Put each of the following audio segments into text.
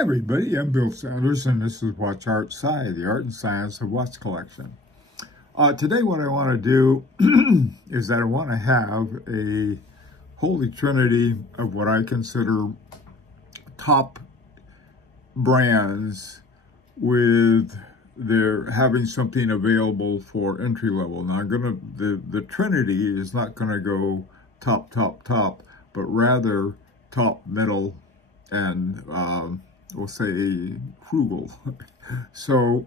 Hi everybody, I'm Bill Sanders and this is Watch Art Sci, the art and science of watch collection. Today what I want to do is that I want to have a Holy Trinity of what I consider top brands with their having something available for entry level. Now the Trinity is not gonna go top, but rather top, middle, and we'll say frugal. So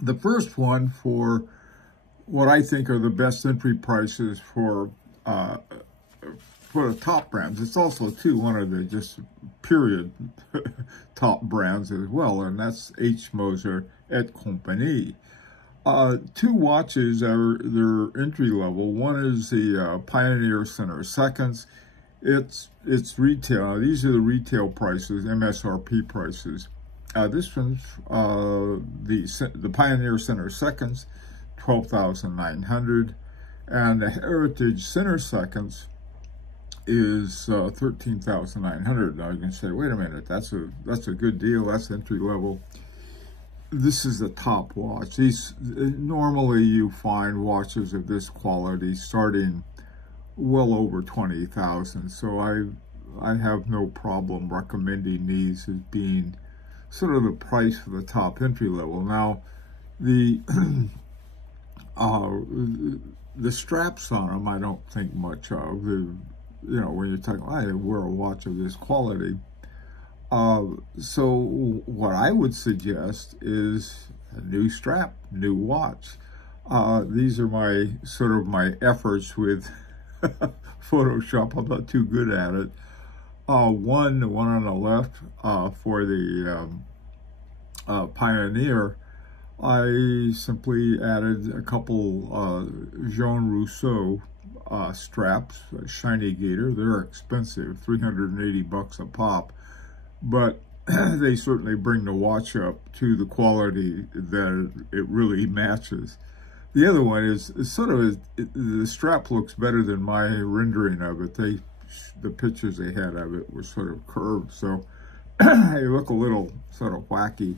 the first one for what I think are the best entry prices for the top brands. It's also too one of the just period top brands as well, and that's H. Moser et Compagnie. Two watches are their entry level. One is the Pioneer Center Seconds. It's retail. These are the retail prices, MSRP prices. This one's the Pioneer Center Seconds, $12,900, and the Heritage Center Seconds is $13,900. Now you can say, wait a minute, that's a good deal. That's entry level. This is the top watch. These normally you find watches of this quality starting well over 20,000. So I have no problem recommending these as being sort of the price for the top entry level. Now the straps on them I don't think much of. You know, when you're talking, I wear a watch of this quality. So what I would suggest is a new strap, new watch. These are my efforts with Photoshop. I'm not too good at it. The one on the left for the Pioneer, I simply added a couple Jean Rousseau straps, shiny gator. They're expensive, 380 bucks a pop, but they certainly bring the watch up to the quality that it really matches. The other one is sort of, the strap looks better than my rendering of it. The pictures they had of it were sort of curved, so they look a little sort of wacky.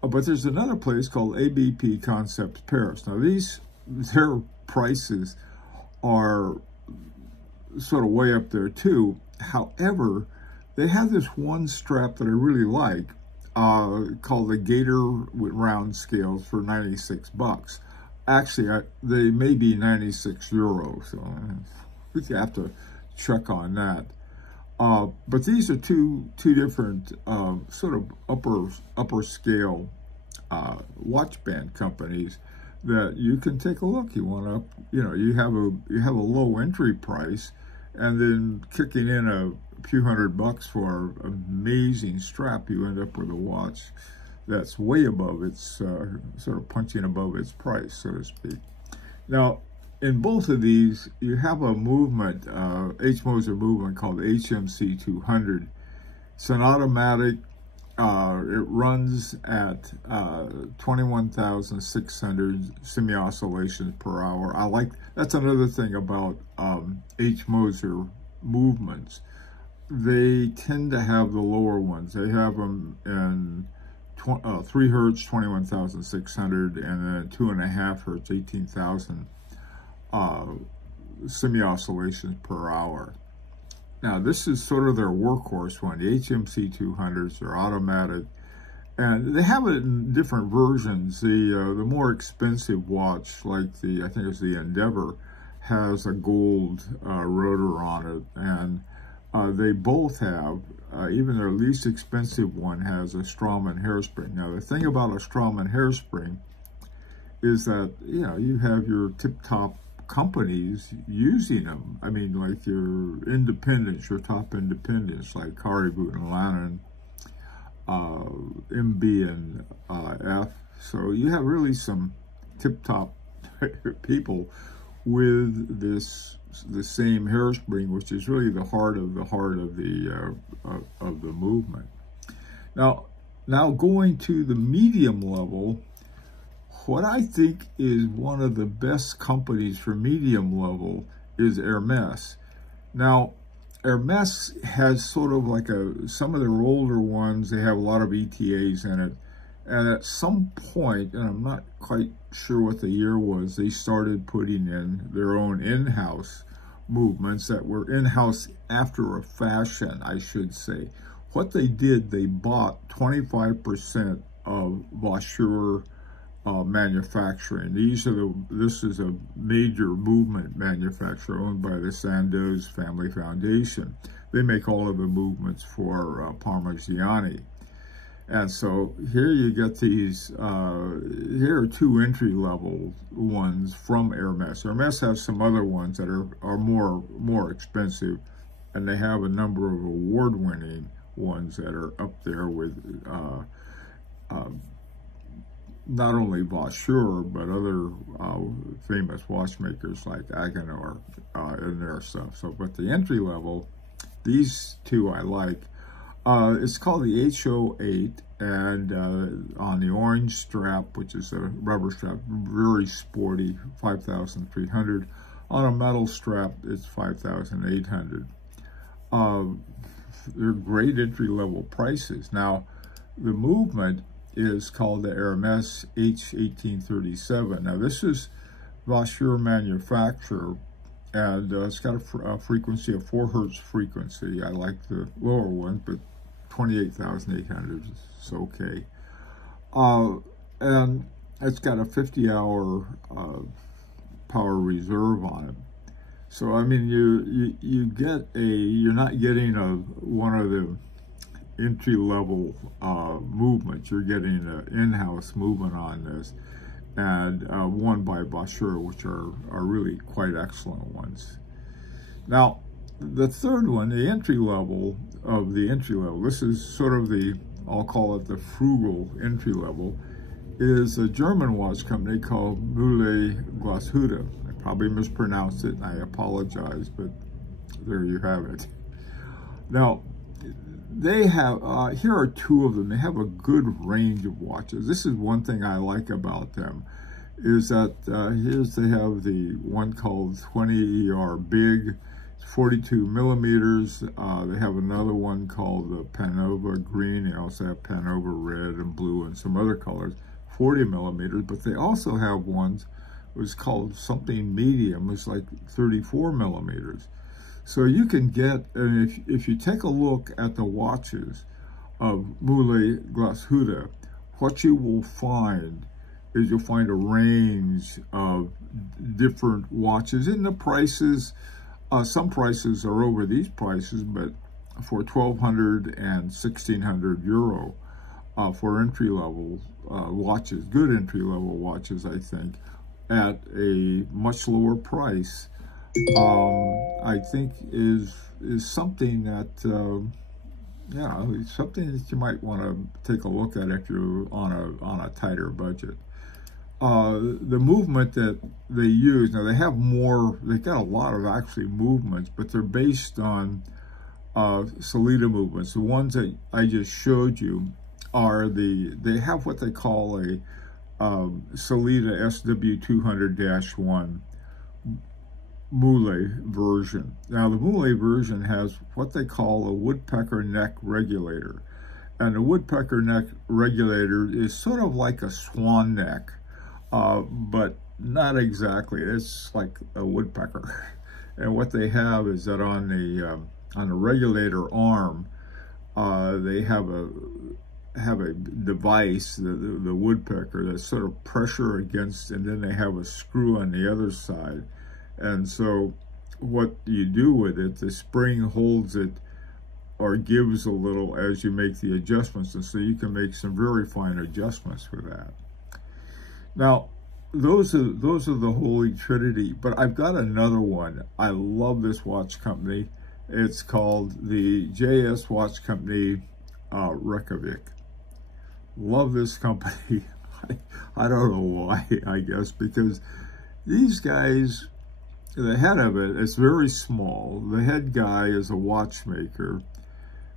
But there's another place called ABP Concepts Paris. Now their prices are sort of way up there too. However, they have this one strap that I really like called the Gator with round scales for 96 bucks. Actually, they may be 96 euros, so we have to check on that. But these are two different sort of upper scale watch band companies that you can take a look. You want to, you have a low entry price, and then kicking in a few $100 for an amazing strap, you end up with a watch that's way above its, sort of punching above its price, so to speak. Now, in both of these, you have a movement, H. Moser movement called HMC 200. It's an automatic. It runs at 21,600 semi-oscillations per hour. That's another thing about H. Moser movements. They tend to have the lower ones. They have them in 3 hertz, 21,600, and then 2.5 hertz, 18,000 semi-oscillations per hour. Now, this is sort of their workhorse one. The HMC 200s are automatic, and they have it in different versions. The more expensive watch, like I think it's the Endeavor, has a gold rotor on it, and they both have, even their least expensive one has a Straumann hairspring. Now, the thing about a Straumann hairspring is that, you have your tip-top companies using them. I mean, like your independents, your top independents, like Caribou and Lannon, MB and F. So you have really some tip-top people with the same hairspring, which is really the heart of the movement. Now going to the medium level, what I think is one of the best companies for medium level is Hermes. Now, Hermes has sort of like some of their older ones, they have a lot of ETAs in it. And at some point, and I'm not quite sure what the year was, they started putting in their own in-house movements that were in-house after a fashion, I should say. What they did, they bought 25% of Vaucher manufacturing. This is a major movement manufacturer owned by the Sandoz Family Foundation. They make all of the movements for Parmigiani. And so here you get these, here are two entry-level ones from Hermes. Hermes has some other ones that are more expensive, and they have a number of award-winning ones that are up there with not only Vaucher, but other famous watchmakers like Agenor in their stuff. So, but the entry-level, these two I like. It's called the HO8, and on the orange strap, which is a rubber strap, very sporty, 5,300. On a metal strap, it's 5,800. They're great entry-level prices. Now, the movement is called the Hermes H1837. Now, this is Vaucher manufacturer, and it's got a frequency of 4 Hertz frequency. I like the lower one, but 28,800 is okay. And it's got a 50-hour power reserve on it. So I mean, you get you're not getting one of the entry-level movements. You're getting an in-house movement on this, and one by Vaucher, which are really quite excellent ones. Now, the third one, the entry-level of the entry-level, this is sort of I'll call it the frugal entry-level, is a German watch company called Mühle Glashütte. I probably mispronounced it, and I apologize, but there you have it. Now, they have, here are two of them. They have a good range of watches. This is one thing I like about them, is that they have the one called 20ER Big, 42 millimeters. They have another one called the Panova Green. They also have Panova Red and Blue and some other colors, 40 millimeters. But they also have ones, it's called something medium. It's like 34 millimeters. So you can get, and if you take a look at the watches of Mühle Glashütte, what you will find is you'll find a range of different watches in the prices. Some prices are over these prices, but for 1,200 and 1,600 euro for entry-level watches, good entry-level watches, I think, at a much lower price, I think is something that, something that you might want to take a look at if you're on a tighter budget. The movement that they use, now they have they've got a lot of actually movements, but they're based on Sellita movements. The ones that I just showed you are they have what they call a Sellita SW200-1 Mühle version. Now the Mühle version has what they call a woodpecker neck regulator. And the woodpecker neck regulator is sort of like a swan neck. But not exactly. It's like a woodpecker. And what they have is that on the regulator arm, they have a device, the woodpecker, that's sort of pressure against, and then they have a screw on the other side. And so what you do with it, the spring holds it or gives a little as you make the adjustments, and so you can make some very fine adjustments with that. Now, those are the Holy Trinity, but I've got another one. I love this watch company. It's called the JS Watch Company Reykjavik. Love this company. I don't know why, I guess, because these guys, the head of it is very small. The head guy is a watchmaker,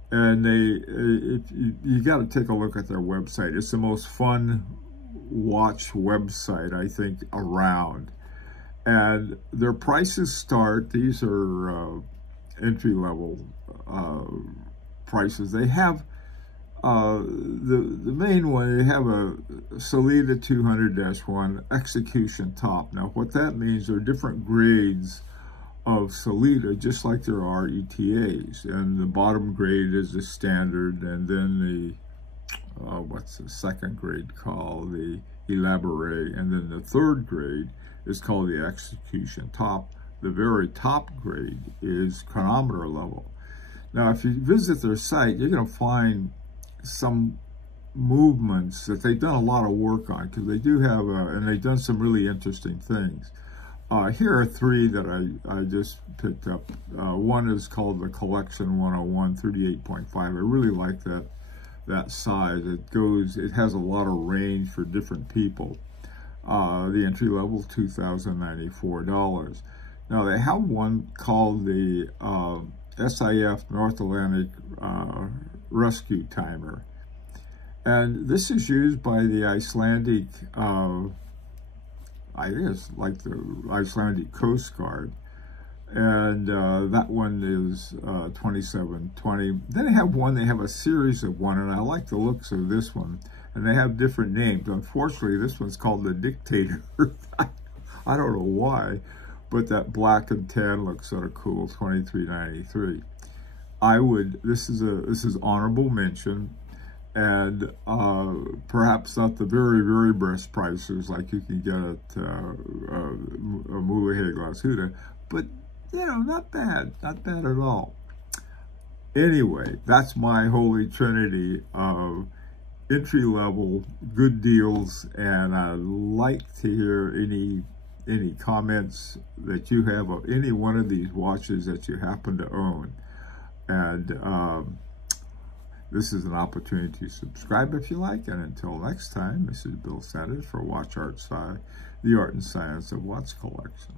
and you got to take a look at their website. It's the most fun watch website, I think, around. And their prices start, these are entry-level prices. They have the main one, they have a Sellita 200-1 execution top. Now what that means, there are different grades of Sellita, just like there are ETAs, and the bottom grade is the standard, and then the what's the second grade called, the Elaborate, and then the third grade is called the execution top. The very top grade is chronometer level. Now if you visit their site, you're going to find some movements that they've done a lot of work on, because they do have and they've done some really interesting things. Here are three that I just picked up. One is called the Collection 101 38.5. I really like that size. It has a lot of range for different people. The entry level, $2,094. Now they have one called the SIF North Atlantic Rescue Timer, and this is used by the Icelandic, I guess like the Icelandic Coast Guard, and that one is 2720. Then they have a series of one, and I like the looks of this one, and they have different names. Unfortunately, this one's called the Dictator. I don't know why, but that black and tan looks sort of cool. 2393. This is honorable mention, and perhaps not the very, very best prices like you can get at Mulighet Glashütte, but you know, not bad at all. Anyway, that's my Holy Trinity of entry-level good deals, and I'd like to hear any comments that you have of any one of these watches that you happen to own. And this is an opportunity to subscribe if you like. And until next time, this is Bill Sanders for Watch Art Sci, the art and science of watch collection.